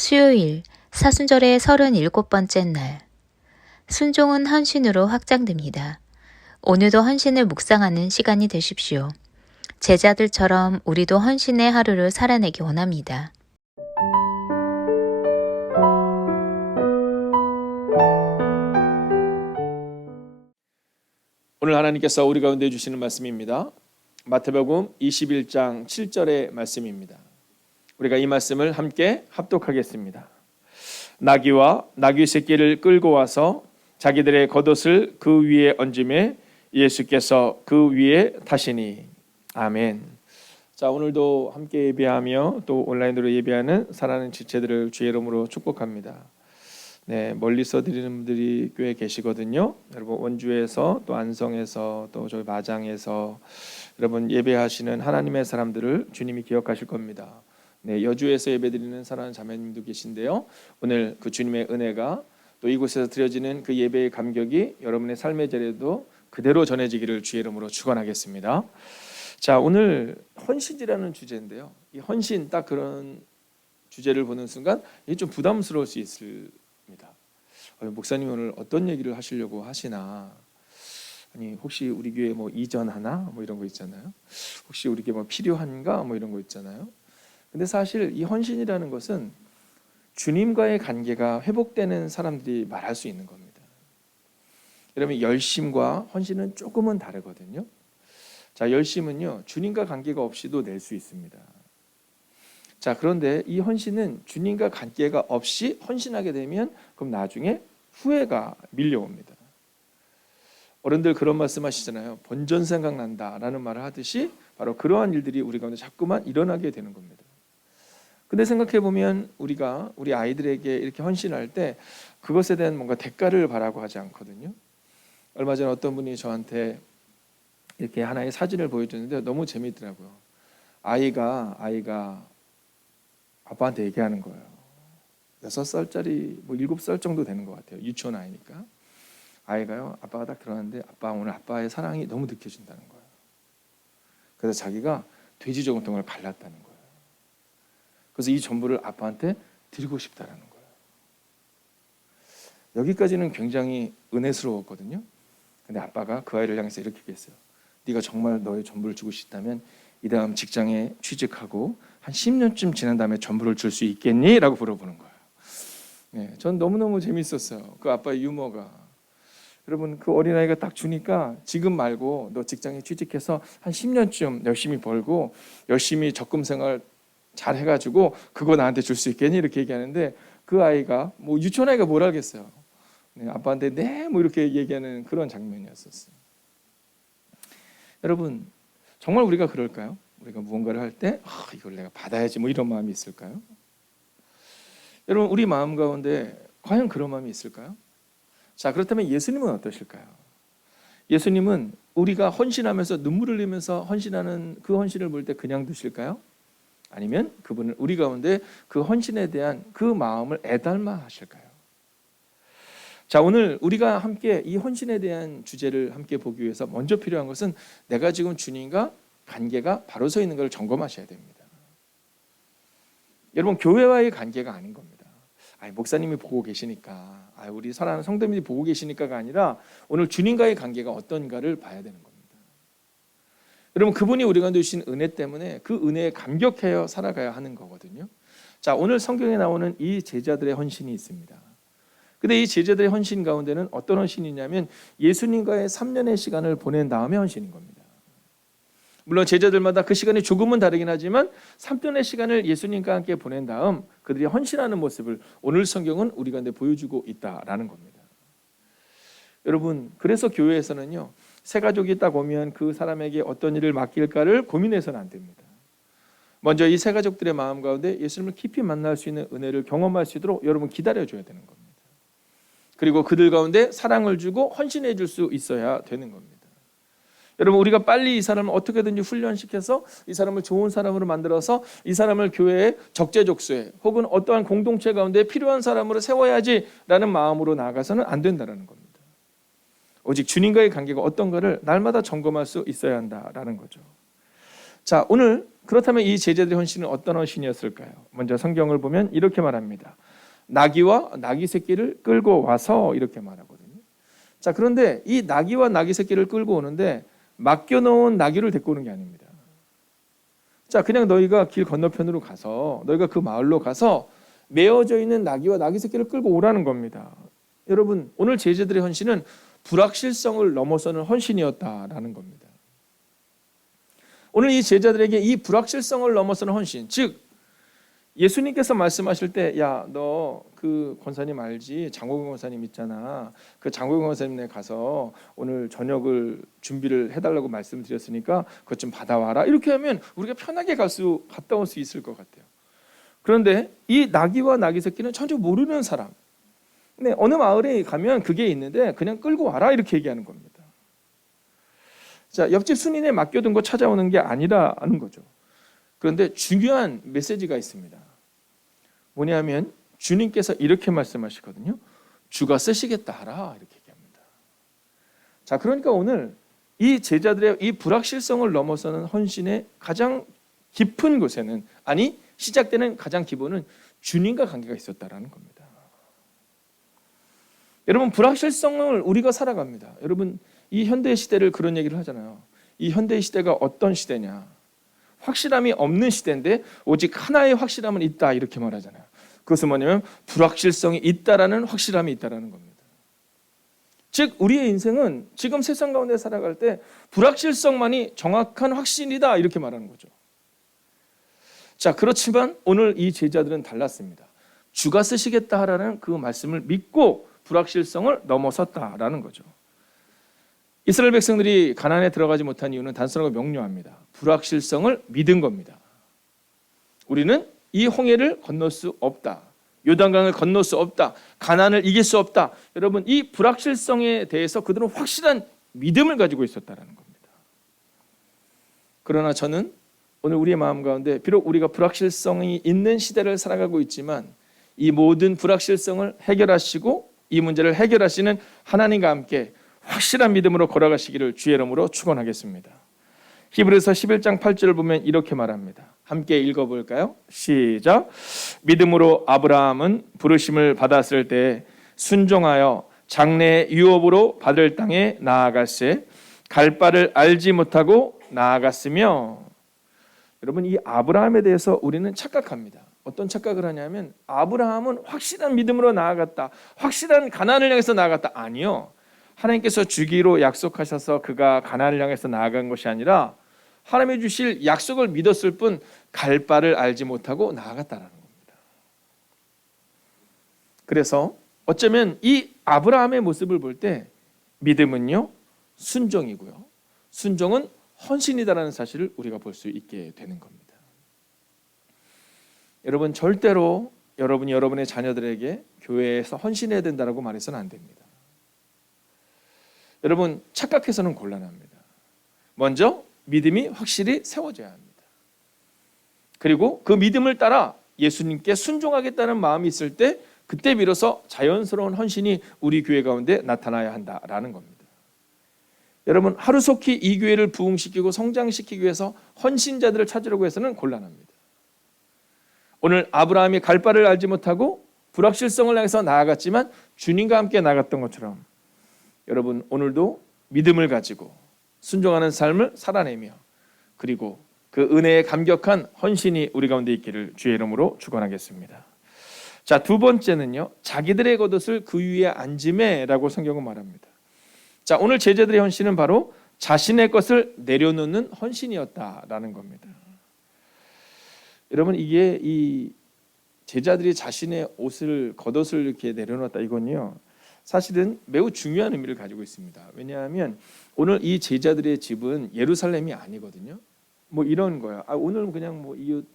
수요일 사순절의 37번째 날. 순종은 헌신으로 확장됩니다. 오늘도 헌신을 묵상하는 시간이 되십시오. 제자들처럼 우리도 헌신의 하루를 살아내기 원합니다. 오늘 하나님께서 우리 가운데 주시는 말씀입니다. 마태복음 21장 7절의 말씀입니다. 우리가 이 말씀을 함께 합독하겠습니다. 나귀와 나귀 새끼를 끌고 와서 자기들의 겉옷을 그 위에 얹음에 예수께서 그 위에 타시니. 아멘. 자, 오늘도 함께 예배하며 또 온라인으로 예배하는 사랑하는 지체들을 주의 이름으로 축복합니다. 네, 멀리서 드리는 분들이 꽤 계시거든요. 여러분 원주에서 또 안성에서 또 저희 마장에서 여러분 예배하시는 하나님의 사람들을 주님이 기억하실 겁니다. 네, 여주에서 예배드리는 사랑하는 자매님도 계신데요. 오늘 그 주님의 은혜가 또 이곳에서 드려지는 그 예배의 감격이 여러분의 삶의 자리에도 그대로 전해지기를 주의 이름으로 축원하겠습니다. 자, 오늘 헌신이라는 주제인데요. 이 헌신 딱 그런 주제를 보는 순간 이게 좀 부담스러울 수 있습니다. 목사님 오늘 어떤 얘기를 하시려고 하시나? 아니 혹시 우리 교회 뭐 이전하나? 뭐 이런 거 있잖아요. 혹시 우리 교회 뭐 필요한가? 뭐 이런 거 있잖아요. 근데 사실 이 헌신이라는 것은 주님과의 관계가 회복되는 사람들이 말할 수 있는 겁니다. 여러분 열심과 헌신은 조금은 다르거든요. 자, 열심은요 주님과 관계가 없이도 낼 수 있습니다. 자, 그런데 이 헌신은 주님과 관계가 없이 헌신하게 되면 그럼 나중에 후회가 밀려옵니다. 어른들 그런 말씀 하시잖아요. 본전 생각난다라는 말을 하듯이 바로 그러한 일들이 우리 가운데 자꾸만 일어나게 되는 겁니다. 근데 생각해 보면 우리가 우리 아이들에게 이렇게 헌신할 때 그것에 대한 뭔가 대가를 바라고 하지 않거든요. 얼마 전에 어떤 분이 저한테 이렇게 하나의 사진을 보여줬는데 너무 재미있더라고요. 아이가 아빠한테 얘기하는 거예요. 6살짜리 뭐 7살 정도 되는 것 같아요. 유치원 아이니까. 아이가요. 아빠가 딱 들어갔는데 아빠 오늘 아빠의 사랑이 너무 느껴진다는 거예요. 그래서 자기가 돼지 저금통을 발랐다는 거예요. 그래서 이 전부를 아빠한테 드리고 싶다라는 거예요. 여기까지는 굉장히 은혜스러웠거든요. 근데 아빠가 그 아이를 향해서 이렇게 얘기했어요. 네가 정말 너의 전부를 주고 싶다면 이 다음 직장에 취직하고 한 10년쯤 지난 다음에 전부를 줄 수 있겠니? 라고 물어보는 거예요. 네, 전 너무너무 재밌었어요. 그 아빠의 유머가. 여러분 그 어린아이가 딱 주니까 지금 말고 너 직장에 취직해서 한 10년쯤 열심히 벌고 열심히 적금 생활 잘 해가지고 그거 나한테 줄 수 있겠니? 이렇게 얘기하는데 그 아이가 뭐 유치원 아이가 뭘 알겠어요. 네, 아빠한테 네 뭐 이렇게 얘기하는 그런 장면이었었어요. 여러분 정말 우리가 그럴까요? 우리가 무언가를 할 때 이걸 내가 받아야지 뭐 이런 마음이 있을까요? 여러분 우리 마음 가운데 과연 그런 마음이 있을까요? 자, 그렇다면 예수님은 어떠실까요? 예수님은 우리가 헌신하면서 눈물을 흘리면서 헌신하는 그 헌신을 볼 때 그냥 두실까요? 아니면 그분은 우리 가운데 그 헌신에 대한 그 마음을 애달마 하실까요? 자, 오늘 우리가 함께 이 헌신에 대한 주제를 함께 보기 위해서 먼저 필요한 것은 내가 지금 주님과 관계가 바로 서 있는 걸 점검하셔야 됩니다. 여러분 교회와의 관계가 아닌 겁니다. 목사님이 보고 계시니까, 우리 사랑하는 성도님들이 보고 계시니까가 아니라 오늘 주님과의 관계가 어떤가를 봐야 되는 겁니다. 여러분 그분이 우리 가운데 주신 은혜 때문에 그 은혜에 감격하여 살아가야 하는 거거든요. 자, 오늘 성경에 나오는 이 제자들의 헌신이 있습니다. 근데 이 제자들의 헌신 가운데는 어떤 헌신이냐면 예수님과의 3년의 시간을 보낸 다음에 헌신인 겁니다. 물론 제자들마다 그 시간이 조금은 다르긴 하지만 3년의 시간을 예수님과 함께 보낸 다음 그들이 헌신하는 모습을 오늘 성경은 우리 가운데 보여주고 있다라는 겁니다. 여러분 그래서 교회에서는요 새 가족이 딱 오면 그 사람에게 어떤 일을 맡길까를 고민해서는 안 됩니다. 먼저 이 새 가족들의 마음 가운데 예수님을 깊이 만날 수 있는 은혜를 경험할 수 있도록 여러분 기다려줘야 되는 겁니다. 그리고 그들 가운데 사랑을 주고 헌신해 줄 수 있어야 되는 겁니다. 여러분 우리가 빨리 이 사람을 어떻게든지 훈련시켜서 이 사람을 좋은 사람으로 만들어서 이 사람을 교회의 적재적소에 혹은 어떠한 공동체 가운데 필요한 사람으로 세워야지라는 마음으로 나아가서는 안 된다는 겁니다. 오직 주님과의 관계가 어떤가를 날마다 점검할 수 있어야 한다라는 거죠. 자, 오늘 그렇다면 이 제자들의 헌신은 어떤 헌신이었을까요? 먼저 성경을 보면 이렇게 말합니다. 나귀와 나귀 새끼를 끌고 와서 이렇게 말하거든요. 자, 그런데 이 나귀와 나귀 새끼를 끌고 오는데 맡겨놓은 나귀를 데리고 오는 게 아닙니다. 자, 그냥 너희가 길 건너편으로 가서 너희가 그 마을로 가서 메어져 있는 나귀와 나귀 새끼를 끌고 오라는 겁니다. 여러분, 오늘 제자들의 헌신은 불확실성을 넘어서는 헌신이었다라는 겁니다. 오늘 이 제자들에게 이 불확실성을 넘어서는 헌신, 즉 예수님께서 말씀하실 때, 야, 너 그 권사님 알지? 장호경 권사님 있잖아. 그 장호경 권사님네 가서 오늘 저녁을 준비를 해달라고 말씀드렸으니까 그것 좀 받아와라. 이렇게 하면 우리가 편하게 갔다 올 수 있을 것 같아요. 그런데 이 나귀와 나귀 새끼는 전혀 모르는 사람. 근데 어느 마을에 가면 그게 있는데 그냥 끌고 와라 이렇게 얘기하는 겁니다. 자, 옆집 순인에 맡겨둔 거 찾아오는 게 아니라는 거죠. 그런데 중요한 메시지가 있습니다. 뭐냐면 주님께서 이렇게 말씀하시거든요. 주가 쓰시겠다 하라 이렇게 얘기합니다. 자, 그러니까 오늘 이 제자들의 이 불확실성을 넘어서는 헌신의 가장 깊은 곳에는, 아니 시작되는 가장 기본은 주님과 관계가 있었다라는 겁니다. 여러분, 불확실성을 우리가 살아갑니다. 여러분, 이 현대 시대를 그런 얘기를 하잖아요. 이 현대 시대가 어떤 시대냐? 확실함이 없는 시대인데 오직 하나의 확실함은 있다 이렇게 말하잖아요. 그것은 뭐냐면 불확실성이 있다라는 확실함이 있다라는 겁니다. 즉 우리의 인생은 지금 세상 가운데 살아갈 때 불확실성만이 정확한 확신이다 이렇게 말하는 거죠. 자, 그렇지만 오늘 이 제자들은 달랐습니다. 주가 쓰시겠다 하라는 그 말씀을 믿고 불확실성을 넘어섰다라는 거죠. 이스라엘 백성들이 가나안에 들어가지 못한 이유는 단순하고 명료합니다. 불확실성을 믿은 겁니다. 우리는 이 홍해를 건널 수 없다. 요단강을 건널 수 없다. 가나안을 이길 수 없다. 여러분, 이 불확실성에 대해서 그들은 확실한 믿음을 가지고 있었다는 겁니다. 그러나 저는 오늘 우리의 마음 가운데 비록 우리가 불확실성이 있는 시대를 살아가고 있지만 이 모든 불확실성을 해결하시고 이 문제를 해결하시는 하나님과 함께 확실한 믿음으로 걸어가시기를 주의 이름으로 축원하겠습니다. 히브리서 11장 8절을 보면 이렇게 말합니다. 함께 읽어볼까요? 시작. 믿음으로 아브라함은 부르심을 받았을 때 순종하여 장래의 유업으로 받을 땅에 나아갔세 갈 바를 알지 못하고 나아갔으며. 여러분, 이 아브라함에 대해서 우리는 착각합니다. 어떤 착각을 하냐면 아브라함은 확실한 믿음으로 나아갔다. 확실한 가나안을 향해서 나아갔다. 아니요. 하나님께서 주기로 약속하셔서 그가 가나안을 향해서 나아간 것이 아니라 하나님이 주실 약속을 믿었을 뿐 갈 바를 알지 못하고 나아갔다는 겁니다. 그래서 어쩌면 이 아브라함의 모습을 볼 때 믿음은요 순종이고요, 순종은 헌신이다라는 사실을 우리가 볼 수 있게 되는 겁니다. 여러분, 절대로 여러분이 여러분의 자녀들에게 교회에서 헌신해야 된다라고 말해서는 안 됩니다. 여러분, 착각해서는 곤란합니다. 먼저 믿음이 확실히 세워져야 합니다. 그리고 그 믿음을 따라 예수님께 순종하겠다는 마음이 있을 때 그때 비로소 자연스러운 헌신이 우리 교회 가운데 나타나야 한다라는 겁니다. 여러분, 하루속히 이 교회를 부흥시키고 성장시키기 위해서 헌신자들을 찾으려고 해서는 곤란합니다. 오늘 아브라함이 갈 바를 알지 못하고 불확실성을 향해서 나아갔지만 주님과 함께 나아갔던 것처럼 여러분, 오늘도 믿음을 가지고 순종하는 삶을 살아내며 그리고 그 은혜에 감격한 헌신이 우리 가운데 있기를 주의 이름으로 축원하겠습니다. 자, 두 번째는요, 자기들의 겉옷을 그 위에 앉음에라고 성경은 말합니다. 자, 오늘 제자들의 헌신은 바로 자신의 것을 내려놓는 헌신이었다라는 겁니다. 여러분, 이게 이 제자들이 자신의 겉옷을 이렇게 내려놓았다, 이건요 사실은 매우 중요한 의미를 가지고 있습니다. 왜냐하면 오늘 이 제자들의 집은 예루살렘이 아니거든요. 뭐 이런 거야. 오늘 그냥 뭐 이웃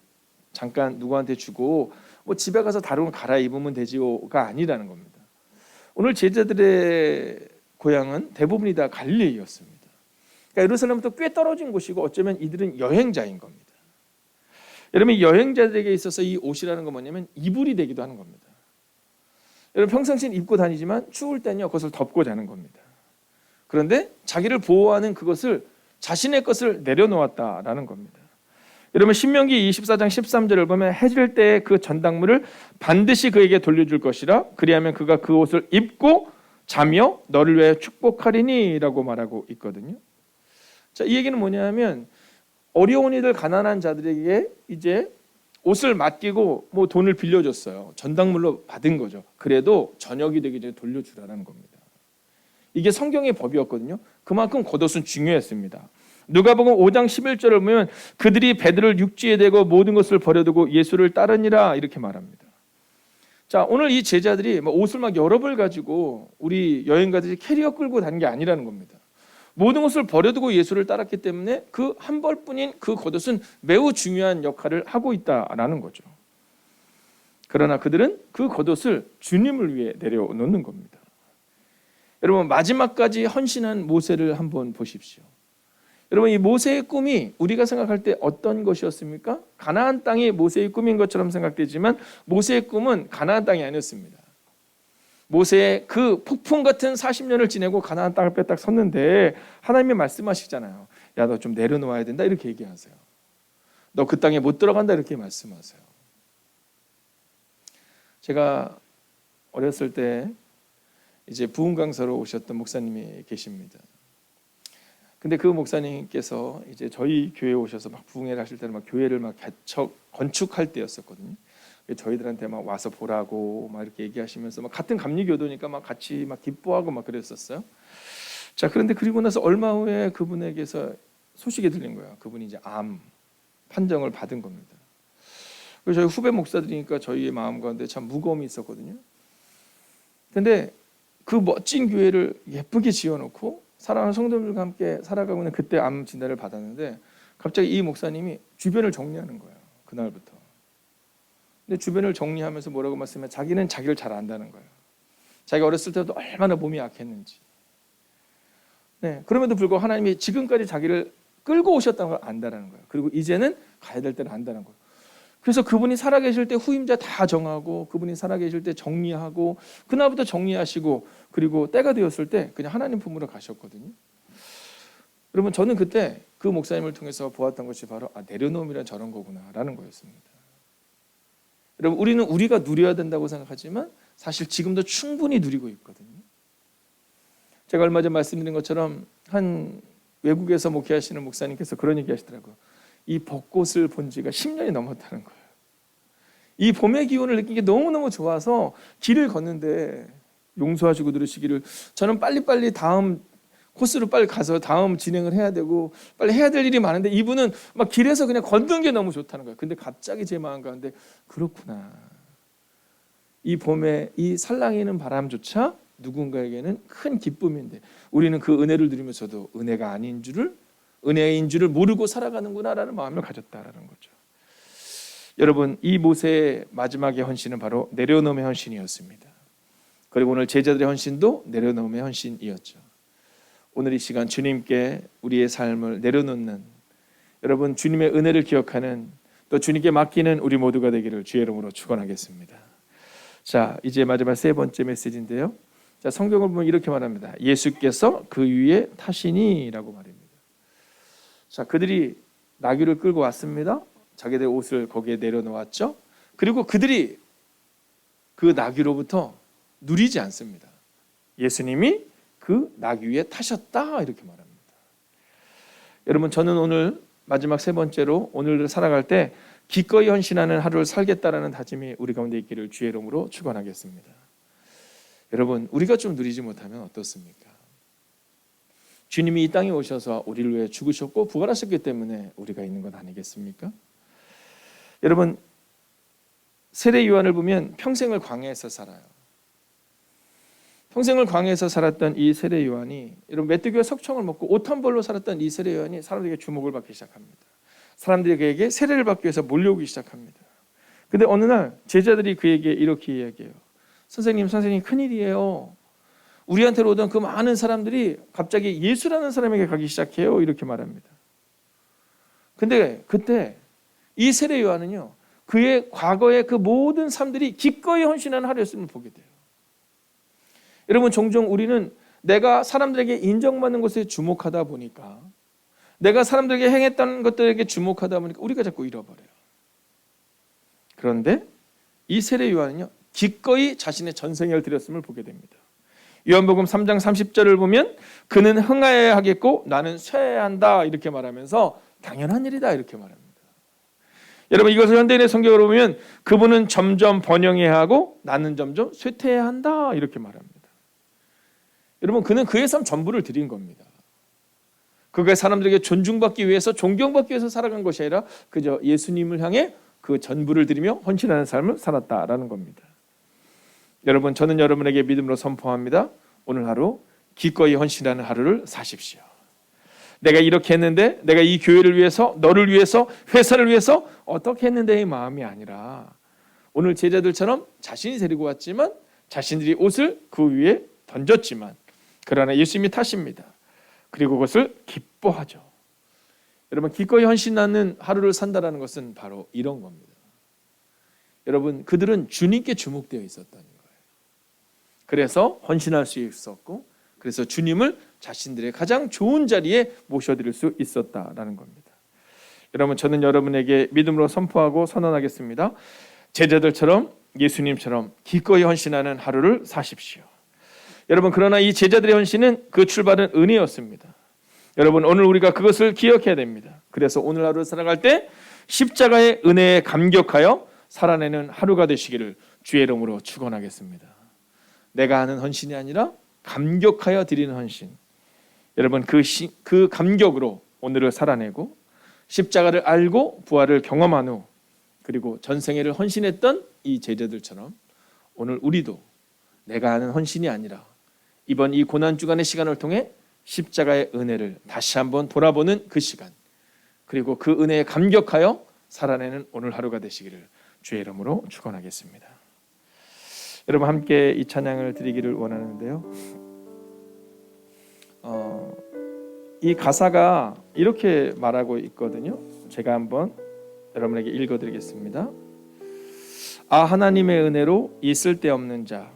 잠깐 누구한테 주고 뭐 집에 가서 다른 거 갈아입으면 되지요가 아니라는 겁니다. 오늘 제자들의 고향은 대부분이 다 갈릴리였습니다. 그러니까 예루살렘부터 꽤 떨어진 곳이고 어쩌면 이들은 여행자인 겁니다. 여러분, 여행자들에게 있어서 이 옷이라는 건 뭐냐면 이불이 되기도 하는 겁니다. 여러분, 평상시엔 입고 다니지만 추울 때는요 그것을 덮고 자는 겁니다. 그런데 자기를 보호하는 그것을 자신의 것을 내려놓았다라는 겁니다. 여러분 신명기 24장 13절을 보면 해질 때 그 전당물을 반드시 그에게 돌려줄 것이라 그리하면 그가 그 옷을 입고 자며 너를 위해 축복하리니라고 말하고 있거든요. 자, 이 얘기는 뭐냐면 어려운 이들 가난한 자들에게 이제 옷을 맡기고 뭐 돈을 빌려줬어요. 전당물로 받은 거죠. 그래도 저녁이 되기 전에 돌려주라는 겁니다. 이게 성경의 법이었거든요. 그만큼 겉옷은 중요했습니다. 누가복음 5장 11절을 보면 그들이 배들을 육지에 대고 모든 것을 버려두고 예수를 따르니라 이렇게 말합니다. 자, 오늘 이 제자들이 옷을 막 여러 벌 가지고 우리 여행가들이 캐리어 끌고 다닌 게 아니라는 겁니다. 모든 것을 버려두고 예수를 따랐기 때문에 그 한 벌뿐인 그 겉옷은 매우 중요한 역할을 하고 있다라는 거죠. 그러나 그들은 그 겉옷을 주님을 위해 내려놓는 겁니다. 여러분 마지막까지 헌신한 모세를 한번 보십시오. 여러분 이 모세의 꿈이 우리가 생각할 때 어떤 것이었습니까? 가나안 땅이 모세의 꿈인 것처럼 생각되지만 모세의 꿈은 가나안 땅이 아니었습니다. 모세의 그 폭풍 같은 40년을 지내고 가나안 땅을 딱 섰는데 하나님이 말씀하시잖아요. 야, 너 좀 내려놓아야 된다 이렇게 얘기하세요. 너 그 땅에 못 들어간다 이렇게 말씀하세요. 제가 어렸을 때 이제 부흥 강사로 오셨던 목사님이 계십니다. 근데 그 목사님께서 이제 저희 교회에 오셔서 막 부흥회를 하실 때는 막 교회를 막 건축할 때였었거든요. 저희들한테 막 와서 보라고 막 이렇게 얘기하시면서 막 같은 감리교도니까 막 같이 막 기뻐하고 막 그랬었어요. 자, 그런데 그리고 나서 얼마 후에 그분에게서 소식이 들린 거예요. 그분이 이제 암 판정을 받은 겁니다. 그래서 저희 후배 목사들이니까 저희의 마음 가운데 참 무거움이 있었거든요. 근데 그 멋진 교회를 예쁘게 지어놓고 사랑하는 성도들과 함께 살아가고 있는 그때 암 진단을 받았는데 갑자기 이 목사님이 주변을 정리하는 거예요. 그날부터. 근데 주변을 정리하면서 뭐라고 말씀해? 자기는 자기를 잘 안다는 거예요. 자기가 어렸을 때도 얼마나 몸이 약했는지. 네, 그럼에도 불구하고 하나님이 지금까지 자기를 끌고 오셨다는 걸 안다는 거예요. 그리고 이제는 가야 될 때는 안다는 거예요. 그래서 그분이 살아계실 때 후임자 다 정하고 그분이 살아계실 때 정리하고 그날부터 정리하시고 그리고 때가 되었을 때 그냥 하나님 품으로 가셨거든요. 여러분 저는 그때 그 목사님을 통해서 보았던 것이 바로 내려놓음이란 저런 거구나라는 거였습니다. 여러분 우리는 우리가 누려야 된다고 생각하지만 사실 지금도 충분히 누리고 있거든요. 제가 얼마 전 말씀드린 것처럼 한 외국에서 목회하시는 목사님께서 그런 얘기 하시더라고요. 이 벚꽃을 본 지가 10년이 넘었다는 거예요. 이 봄의 기운을 느낀 게 너무너무 좋아서 길을 걷는데 용서하시고 들으시기를 저는 빨리빨리 다음 코스로 빨리 가서 다음 진행을 해야 되고 빨리 해야 될 일이 많은데 이분은 막 길에서 그냥 걷는 게 너무 좋다는 거예요. 근데 갑자기 제 마음 가운데 그렇구나. 이 봄에 이 살랑이는 바람조차 누군가에게는 큰 기쁨인데 우리는 그 은혜를 누리면서도 은혜가 아닌 줄을 은혜인 줄을 모르고 살아가는구나라는 마음을 가졌다라는 거죠. 여러분 이 모세의 마지막의 헌신은 바로 내려놓음의 헌신이었습니다. 그리고 오늘 제자들의 헌신도 내려놓음의 헌신이었죠. 오늘 이 시간 주님께 우리의 삶을 내려놓는 여러분 주님의 은혜를 기억하는 또 주님께 맡기는 우리 모두가 되기를 주의 이름으로 축원하겠습니다. 자 이제 마지막 세 번째 메시지인데요. 자 성경을 보면 이렇게 말합니다. 예수께서 그 위에 타시니라고 말입니다. 자 그들이 나귀를 끌고 왔습니다. 자기들의 옷을 거기에 내려놓았죠. 그리고 그들이 그 나귀로부터 누리지 않습니다. 예수님이 그 나귀 위에 타셨다 이렇게 말합니다. 여러분 저는 오늘 마지막 세 번째로 오늘을 살아갈 때 기꺼이 헌신하는 하루를 살겠다라는 다짐이 우리 가운데 있기를 주의 이름으로 축원하겠습니다. 여러분 우리가 좀 누리지 못하면 어떻습니까? 주님이 이 땅에 오셔서 우리를 위해 죽으셨고 부활하셨기 때문에 우리가 있는 것 아니겠습니까? 여러분 세례 요한을 보면 평생을 광야에서 살아요. 평생을 광야에서 살았던 이 세례 요한이 여러분 메뚜기와 석청을 먹고 옷 한 벌로 살았던 이 세례 요한이 사람들에게 주목을 받기 시작합니다. 사람들이 그에게 세례를 받기 위해서 몰려오기 시작합니다. 그런데 어느 날 제자들이 그에게 이렇게 이야기해요. 선생님 큰일이에요. 우리한테 오던 그 많은 사람들이 갑자기 예수라는 사람에게 가기 시작해요. 이렇게 말합니다. 근데 그때 이 세례 요한은요. 그의 과거의 그 모든 삶들이 기꺼이 헌신하는 하루였음을 보게 돼요. 여러분 종종 우리는 내가 사람들에게 인정받는 것에 주목하다 보니까 내가 사람들에게 행했던 것들에게 주목하다 보니까 우리가 자꾸 잃어버려요. 그런데 이 세례 요한은요, 기꺼이 자신의 전생애를 드렸음을 보게 됩니다. 요한복음 3장 30절을 보면 그는 흥하여야 하겠고 나는 쇠해야 한다 이렇게 말하면서 당연한 일이다 이렇게 말합니다. 여러분, 이것을 현대인의 성경으로 보면 그분은 점점 번영해야 하고 나는 점점 쇠퇴해야 한다 이렇게 말합니다. 여러분, 그는 그의 삶 전부를 드린 겁니다. 그가 사람들에게 존중받기 위해서, 존경받기 위해서 살아간 것이 아니라 그저 예수님을 향해 그 전부를 드리며 헌신하는 삶을 살았다라는 겁니다. 여러분, 저는 여러분에게 믿음으로 선포합니다. 오늘 하루 기꺼이 헌신하는 하루를 사십시오. 내가 이렇게 했는데, 내가 이 교회를 위해서, 너를 위해서, 회사를 위해서 어떻게 했는데의 마음이 아니라 오늘 제자들처럼 자신이 데리고 왔지만 자신들이 옷을 그 위에 던졌지만 그러나 예수님이 타십니다. 그리고 그것을 기뻐하죠. 여러분, 기꺼이 헌신하는 하루를 산다는 것은 바로 이런 겁니다. 여러분, 그들은 주님께 주목되어 있었다는 거예요. 그래서 헌신할 수 있었고, 그래서 주님을 자신들의 가장 좋은 자리에 모셔드릴 수 있었다라는 겁니다. 여러분, 저는 여러분에게 믿음으로 선포하고 선언하겠습니다. 제자들처럼, 예수님처럼 기꺼이 헌신하는 하루를 사십시오. 여러분, 그러나 이 제자들의 헌신은 그 출발은 은혜였습니다. 여러분, 오늘 우리가 그것을 기억해야 됩니다. 그래서 오늘 하루를 살아갈 때 십자가의 은혜에 감격하여 살아내는 하루가 되시기를 주의 이름으로 축원하겠습니다. 내가 하는 헌신이 아니라 감격하여 드리는 헌신. 여러분, 그 감격으로 오늘을 살아내고 십자가를 알고 부활을 경험한 후 그리고 전생애를 헌신했던 이 제자들처럼 오늘 우리도 내가 하는 헌신이 아니라 이번 이 고난주간의 시간을 통해 십자가의 은혜를 다시 한번 돌아보는 그 시간, 그리고 그 은혜에 감격하여 살아내는 오늘 하루가 되시기를 주의 이름으로 축원하겠습니다. 여러분, 함께 이 찬양을 드리기를 원하는데요. 이 가사가 이렇게 말하고 있거든요. 제가 한번 여러분에게 읽어드리겠습니다. 아, 하나님의 은혜로 이 쓸데없는 자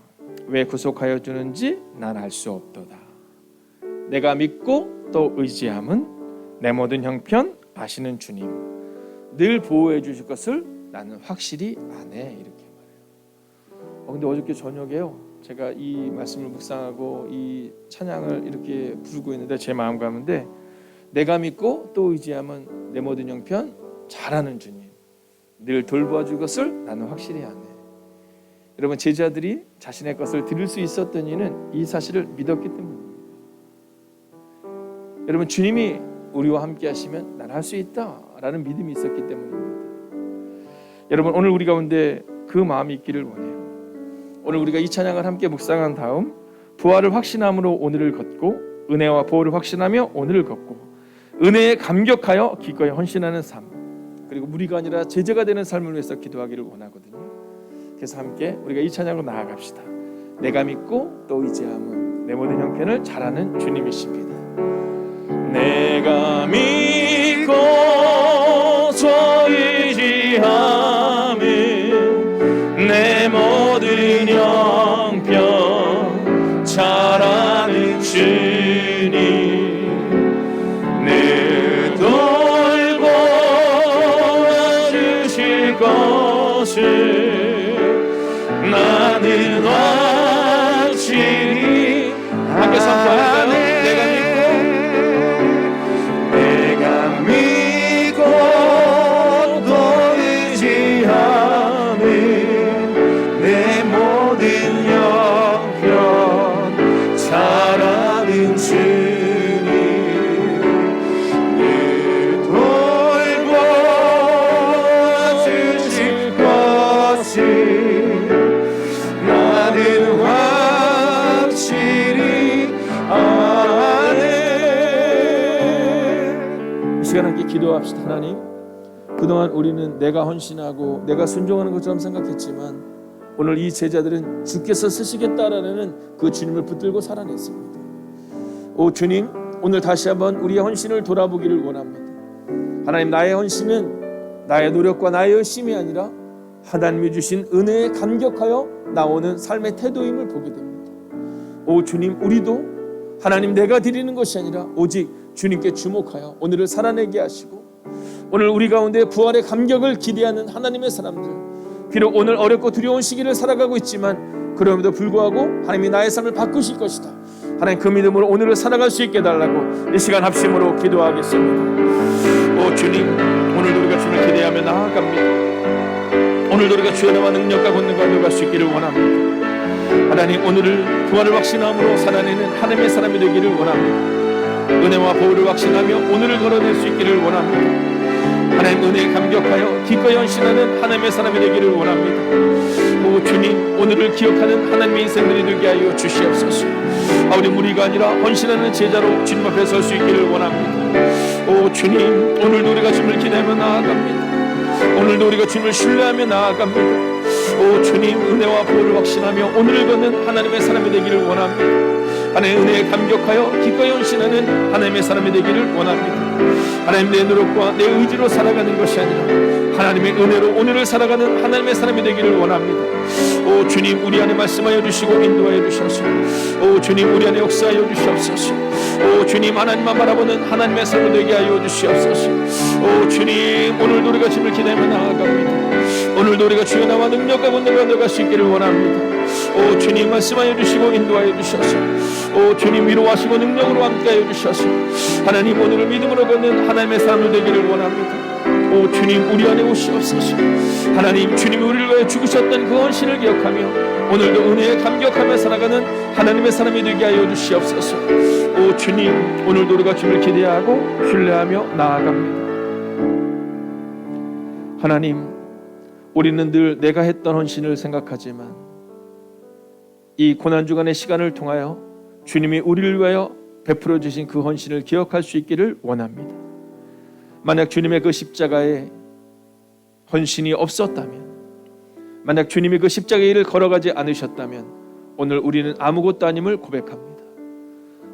왜 구속하여 주는지 난 알 수 없도다. 내가 믿고 또 의지함은 내 모든 형편 아시는 주님 늘 보호해 주실 것을 나는 확실히 아네 이렇게 말해요. 근데 어저께 저녁에요, 제가 이 말씀을 묵상하고 이 찬양을 이렇게 부르고 있는데 제 마음 가운데 내가 믿고 또 의지함은 내 모든 형편 잘 아는 주님 늘 돌보아 줄 것을 나는 확실히 아네. 여러분, 제자들이 자신의 것을 드릴 수 있었던 이유는 이 사실을 믿었기 때문입니다. 여러분, 주님이 우리와 함께 하시면 난 할 수 있다라는 믿음이 있었기 때문입니다. 여러분, 오늘 우리 가운데 그 마음이 있기를 원해요. 오늘 우리가 이 찬양을 함께 묵상한 다음 부활을 확신함으로 오늘을 걷고 은혜와 보호를 확신하며 오늘을 걷고 은혜에 감격하여 기꺼이 헌신하는 삶, 그리고 무리가 아니라 제자가 되는 삶을 위해서 기도하기를 원하거든요. 그래서 함께 우리가 이 찬양으로 나아갑시다. 내가 믿고 또 의지함은 내 모든 형편을 잘 아는 주님이십니다. 내가 믿고 또 의지함은 내 모든 형편 잘 아는 주님 늘 돌보아 주실 것을 나는 확실히 함께 선포할까요? 내가 믿고 또 의지함은 내 모든 형편 잘 아는 주님 늘 돌보아 주실 것을 나는 확실히 아네. 이 시간 함께 기도합시다. 하나님, 그동안 우리는 내가 헌신하고 내가 순종하는 것처럼 생각했지만 오늘 이 제자들은 주께서 쓰시겠다라는 그 주님을 붙들고 살아냈습니다. 오 주님, 오늘 다시 한번 우리의 헌신을 돌아보기를 원합니다. 하나님, 나의 헌신은 나의 노력과 나의 열심이 아니라 하나님이 주신 은혜에 감격하여 나오는 삶의 태도임을 보게 됩니다. 오 주님, 우리도 하나님 내가 드리는 것이 아니라 오직 주님께 주목하여 오늘을 살아내게 하시고, 오늘 우리 가운데 부활의 감격을 기대하는 하나님의 사람들, 비록 오늘 어렵고 두려운 시기를 살아가고 있지만 그럼에도 불구하고 하나님이 나의 삶을 바꾸실 것이다, 하나님 그 믿음으로 오늘을 살아갈 수 있게 해달라고 이 시간 합심으로 기도하겠습니다. 오 주님, 오늘도 우리가 주님을 기대하며 나아갑니다. 오늘도 우리가 주의 나와 능력과 권능과 누가 수 있기를 원합니다. 하나님, 오늘을 부활을 확신함으로 살아내는 하나님의 사람이 되기를 원합니다. 은혜와 보호를 확신하며 오늘을 걸어낼 수 있기를 원합니다. 하나님 은혜에 감격하여 기꺼이 헌신하는 하나님의 사람이 되기를 원합니다. 오 주님, 오늘을 기억하는 하나님의 인생들이 되게 하여 주시옵소서. 우리 무리가 아니라 헌신하는 제자로 주님 앞에 설 수 있기를 원합니다. 오 주님, 오늘도 우리가 주님을 기대하며 나아갑니다. 오늘도 우리가 주님을 신뢰하며 나아갑니다. 오 주님, 은혜와 보호를 확신하며 오늘을 걷는 하나님의 사람이 되기를 원합니다. 하나님의 은혜에 감격하여 기꺼이 헌신하는 하나님의 사람이 되기를 원합니다. 하나님, 내 노력과 내 의지로 살아가는 것이 아니라 하나님의 은혜로 오늘을 살아가는 하나님의 사람이 되기를 원합니다. 오 주님, 우리 안에 말씀하여 주시고 인도하여 주셔서, 오 주님, 우리 안에 역사하여 주시옵소서. 오 주님, 하나님만 바라보는 하나님의 삶을 되게 하여 주시옵소서. 오 주님, 오늘도 우리가 주님을 기대하며 나아갑니다. 오늘도 우리가 주의 나와 능력과 권능과 너갈 수 있기를 원합니다. 오 주님, 말씀하여 주시고 인도하여 주셔서, 오 주님, 위로하시고 능력으로 함께하여 주셔서 하나님 오늘을 믿음으로 걷는 하나님의 삶을 되기를 원합니다. 오 주님, 우리 안에 오시옵소서. 하나님, 주님이 우리를 위해 죽으셨던 그 헌신을 기억하며 오늘도 은혜에 감격하며 살아가는 하나님의 사람이 되게 하여 주시옵소서. 오 주님, 오늘도 우리가 주님을 기대하고 신뢰하며 나아갑니다. 하나님, 우리는 늘 내가 했던 헌신을 생각하지만 이 고난주간의 시간을 통하여 주님이 우리를 위하여 베풀어 주신 그 헌신을 기억할 수 있기를 원합니다. 만약 주님의 그 십자가에 헌신이 없었다면, 만약 주님이 그 십자가의 일을 걸어가지 않으셨다면 오늘 우리는 아무것도 아님을 고백합니다.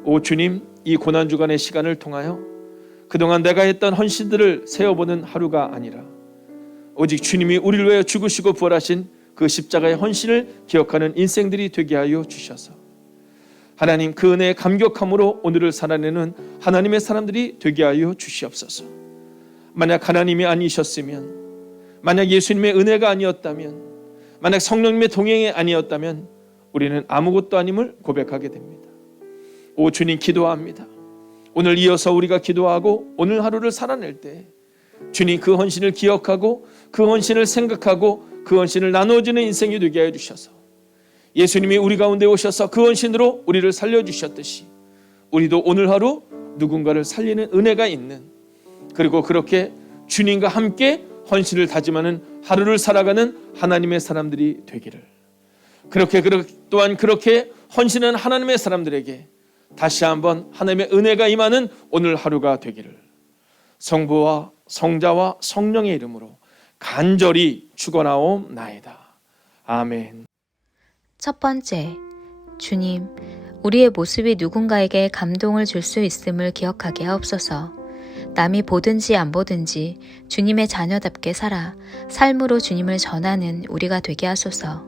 오 주님, 이 고난주간의 시간을 통하여 그동안 내가 했던 헌신들을 세어보는 하루가 아니라 오직 주님이 우리를 위하여 죽으시고 부활하신 그 십자가의 헌신을 기억하는 인생들이 되게 하여 주셔서 하나님, 그 은혜에 감격함으로 오늘을 살아내는 하나님의 사람들이 되게 하여 주시옵소서. 만약 하나님이 아니셨으면, 만약 예수님의 은혜가 아니었다면, 만약 성령님의 동행이 아니었다면 우리는 아무것도 아님을 고백하게 됩니다. 오 주님, 기도합니다. 오늘 이어서 우리가 기도하고 오늘 하루를 살아낼 때 주님, 그 헌신을 기억하고 그 헌신을 생각하고 그 헌신을 나눠주는 인생이 되게 하여 주셔서 예수님이 우리 가운데 오셔서 그 헌신으로 우리를 살려주셨듯이 우리도 오늘 하루 누군가를 살리는 은혜가 있는, 그리고 그렇게 주님과 함께 헌신을 다짐하는 하루를 살아가는 하나님의 사람들이 되기를, 그렇게 또한 그렇게 헌신한 하나님의 사람들에게 다시 한번 하나님의 은혜가 임하는 오늘 하루가 되기를 성부와 성자와 성령의 이름으로 간절히 축원하옵나이다. 아멘. 첫 번째, 주님, 우리의 모습이 누군가에게 감동을 줄 수 있음을 기억하게 하옵소서. 남이 보든지 안 보든지 주님의 자녀답게 살아 삶으로 주님을 전하는 우리가 되게 하소서.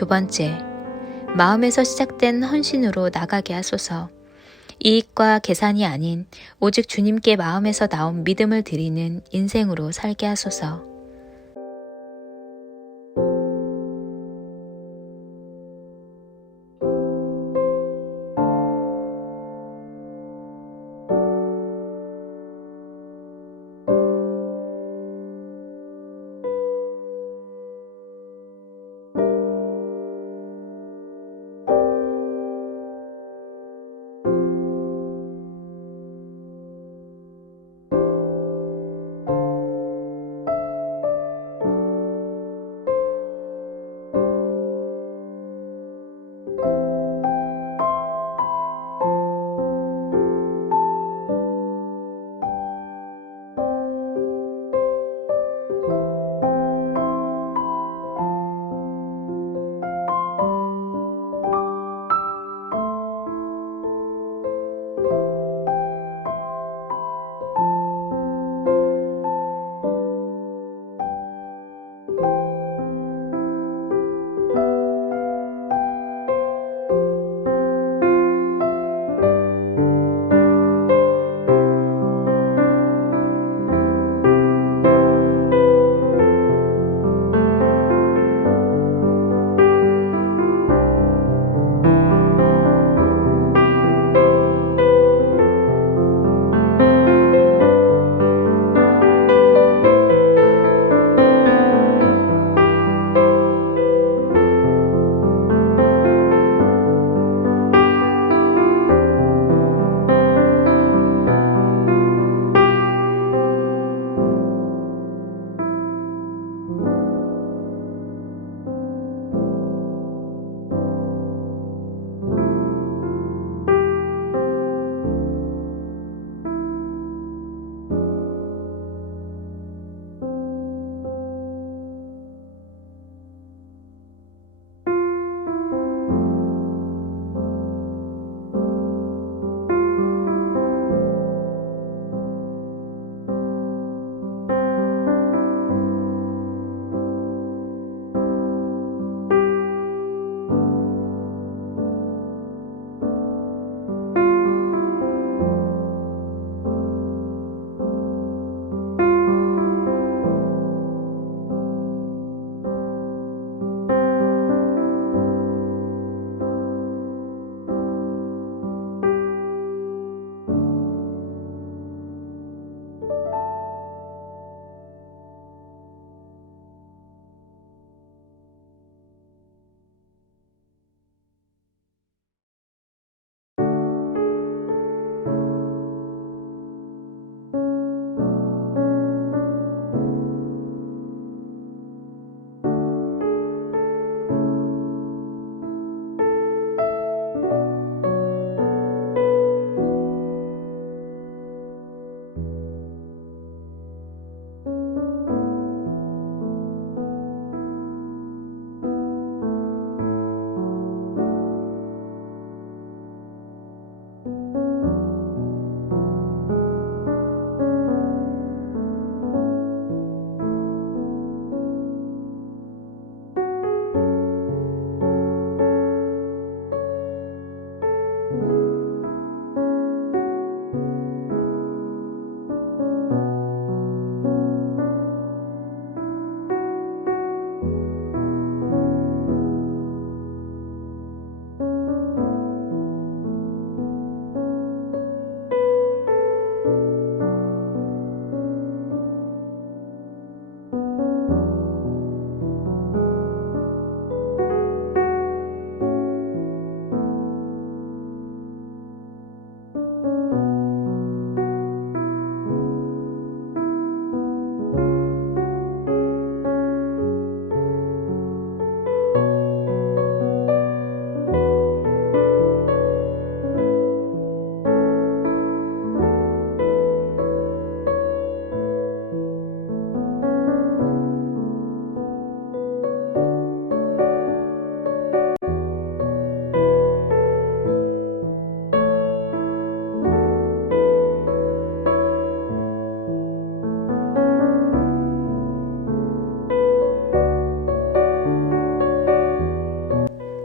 두 번째, 마음에서 시작된 헌신으로 나가게 하소서. 이익과 계산이 아닌 오직 주님께 마음에서 나온 믿음을 드리는 인생으로 살게 하소서.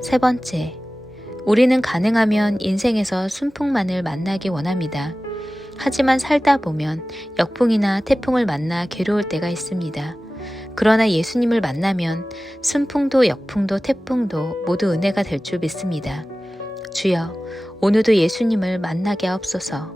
세 번째, 우리는 가능하면 인생에서 순풍만을 만나기 원합니다. 하지만 살다 보면 역풍이나 태풍을 만나 괴로울 때가 있습니다. 그러나 예수님을 만나면 순풍도 역풍도 태풍도 모두 은혜가 될 줄 믿습니다. 주여, 오늘도 예수님을 만나게 하옵소서.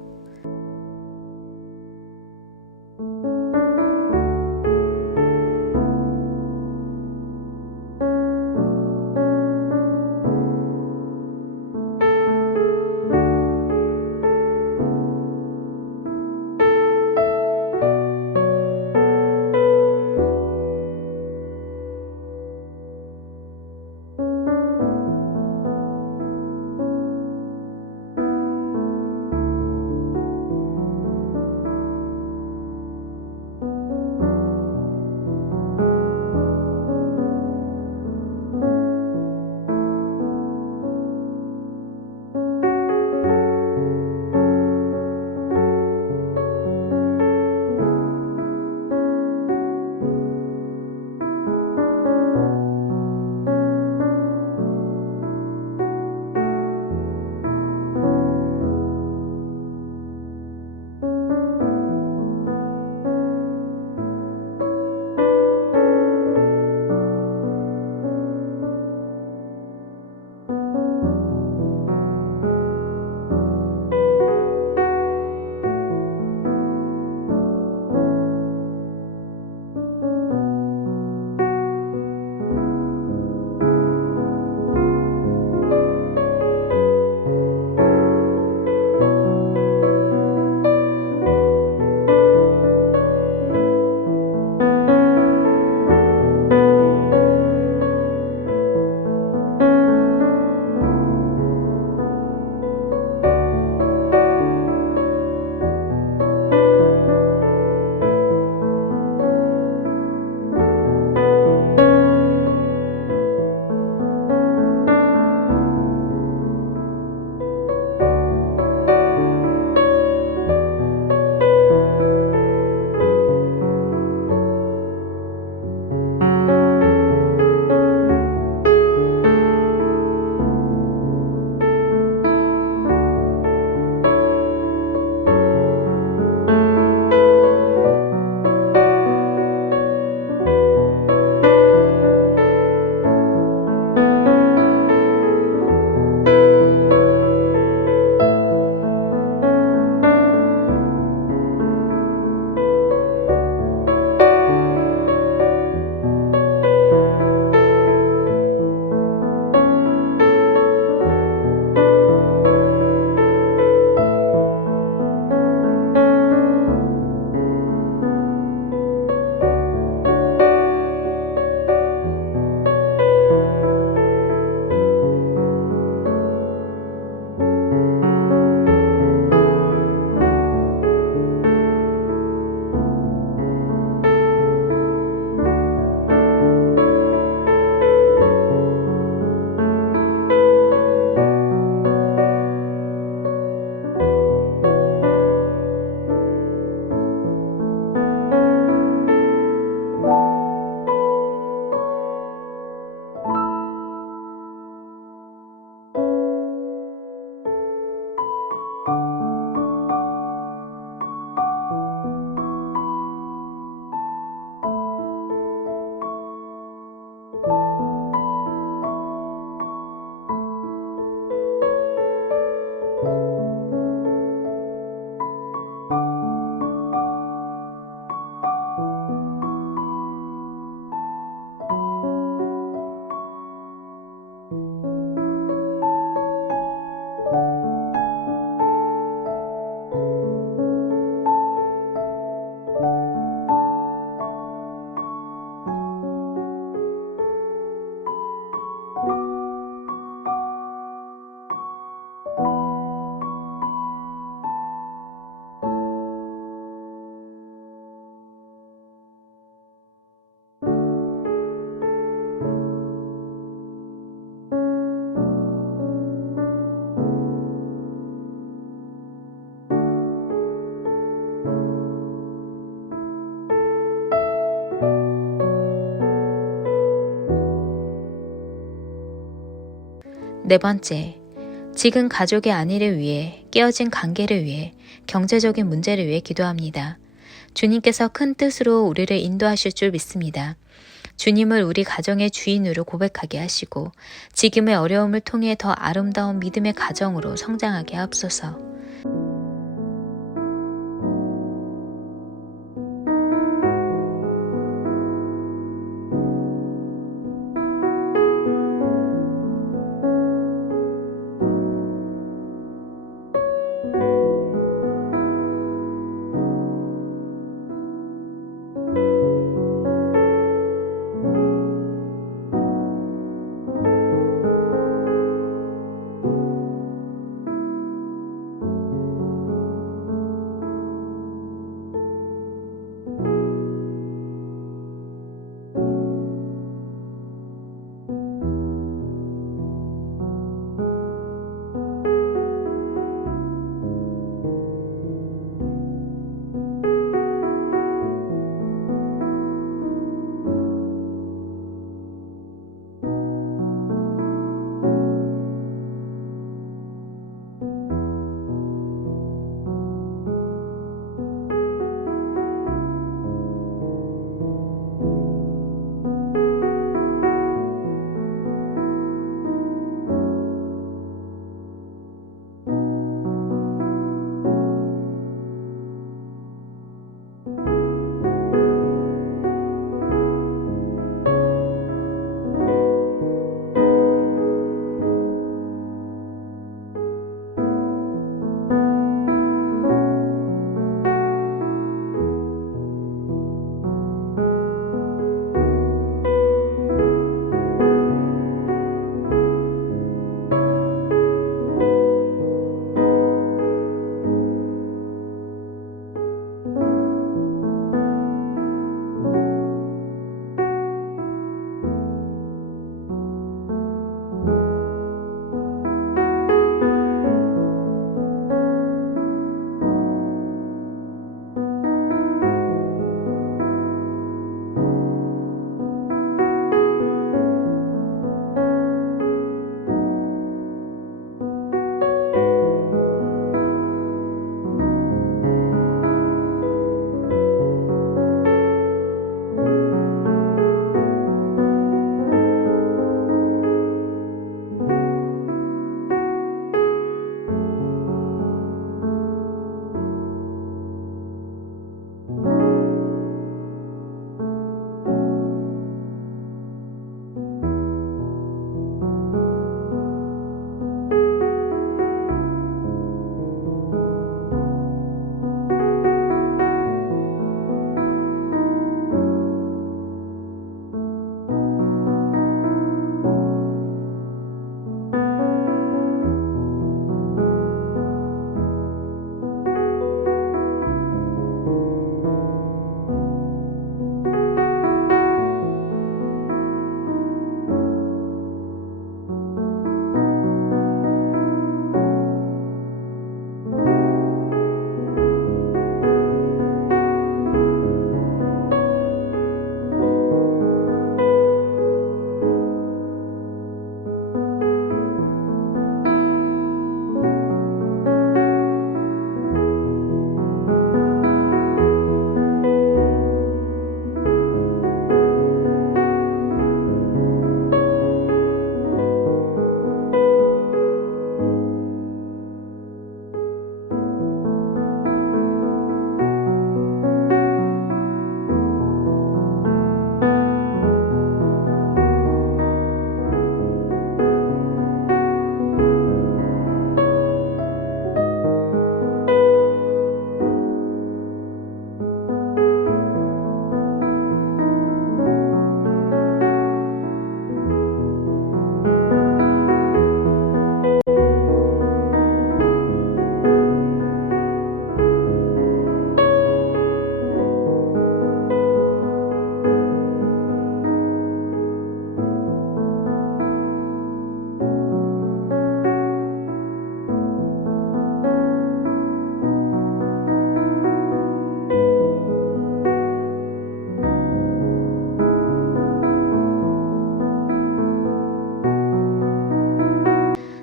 네 번째, 지금 가족의 안위를 위해, 깨어진 관계를 위해, 경제적인 문제를 위해 기도합니다. 주님께서 큰 뜻으로 우리를 인도하실 줄 믿습니다. 주님을 우리 가정의 주인으로 고백하게 하시고 지금의 어려움을 통해 더 아름다운 믿음의 가정으로 성장하게 하옵소서.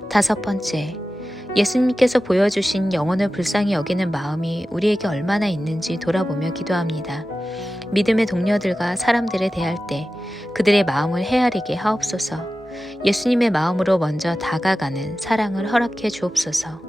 5번째, 예수님께서 보여주신 영혼을 불쌍히 여기는 마음이 우리에게 얼마나 있는지 돌아보며 기도합니다. 믿음의 동료들과 사람들에 대할 때 그들의 마음을 헤아리게 하옵소서. 예수님의 마음으로 먼저 다가가는 사랑을 허락해 주옵소서.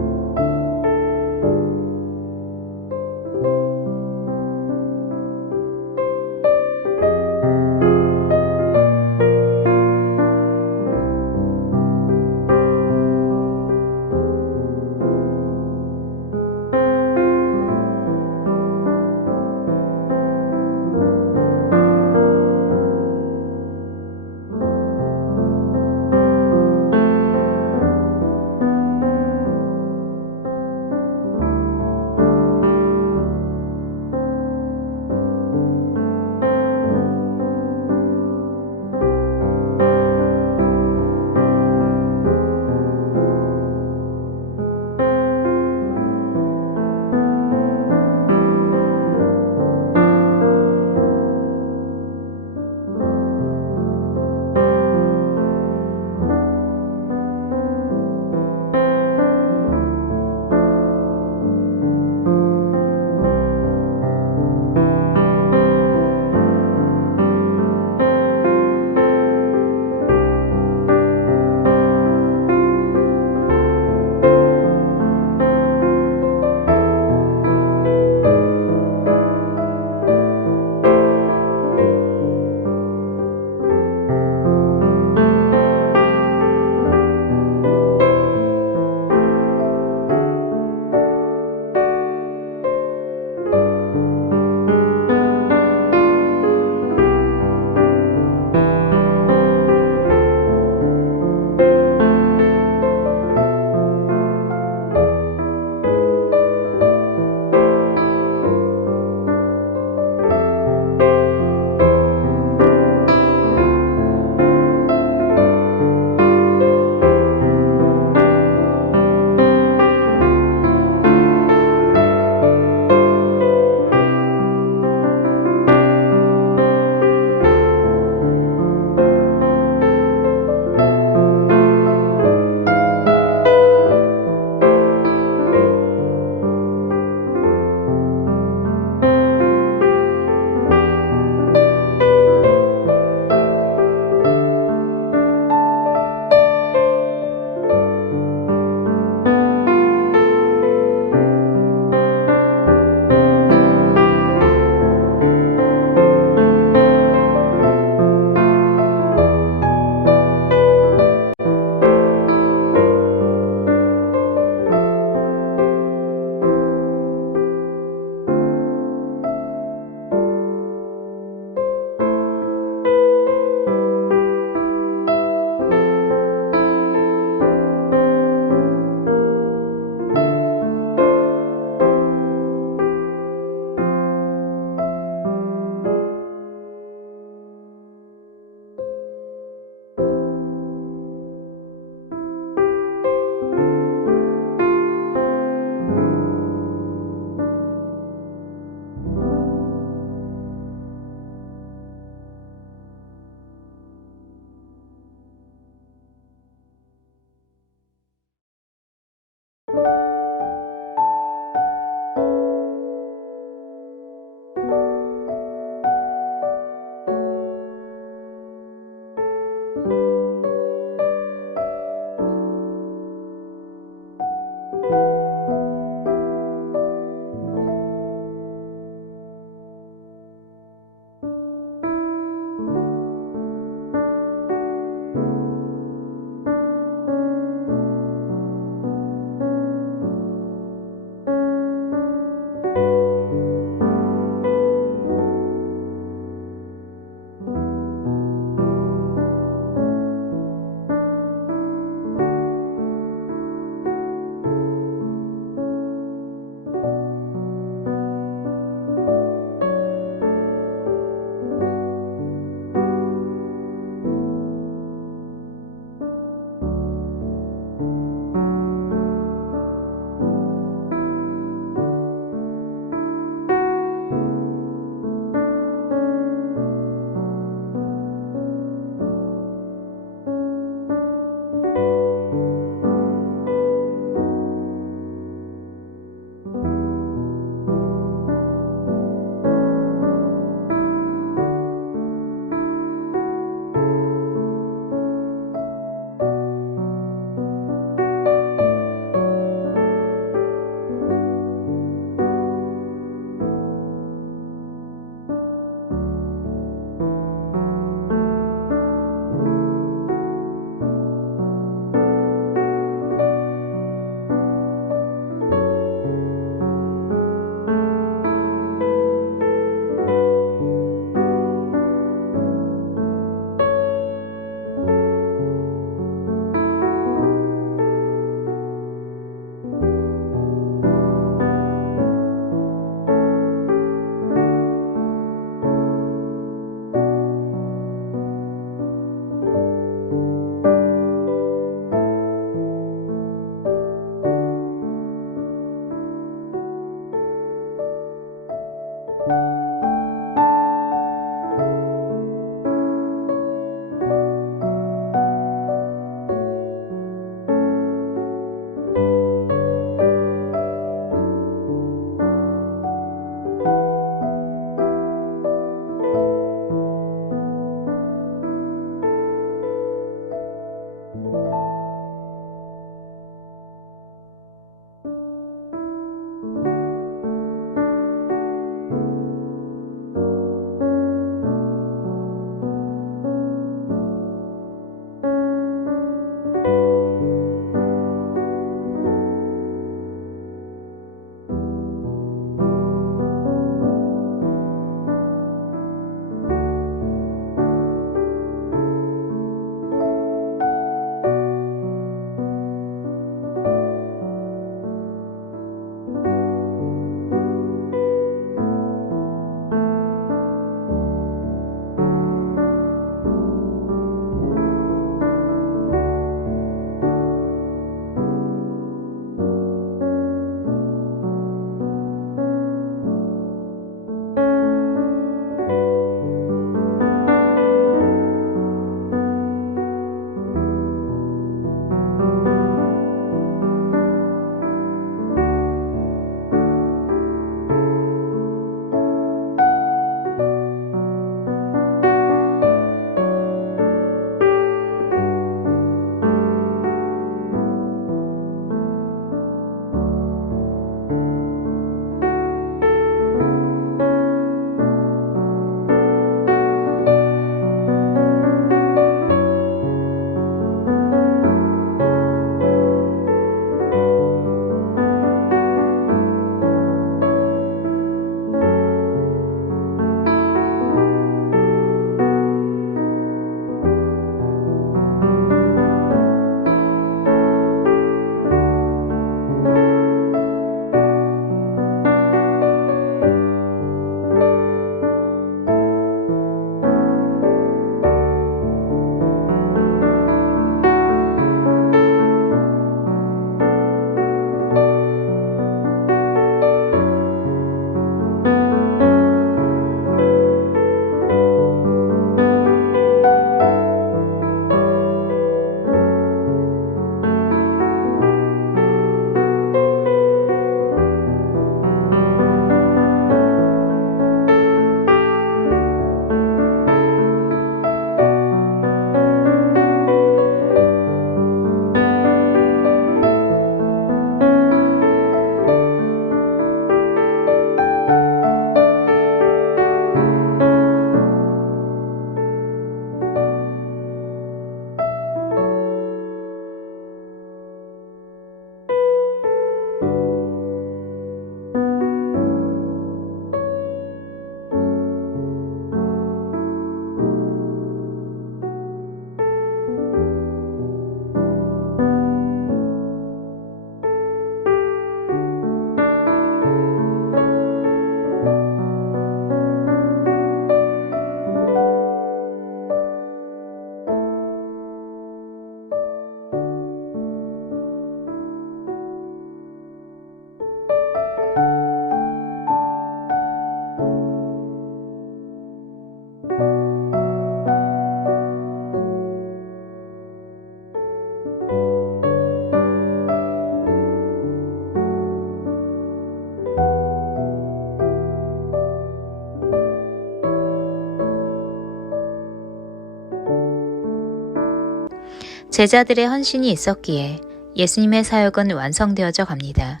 제자들의 헌신이 있었기에 예수님의 사역은 완성되어져 갑니다.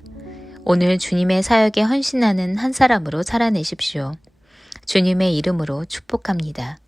오늘 주님의 사역에 헌신하는 한 사람으로 살아내십시오. 주님의 이름으로 축복합니다.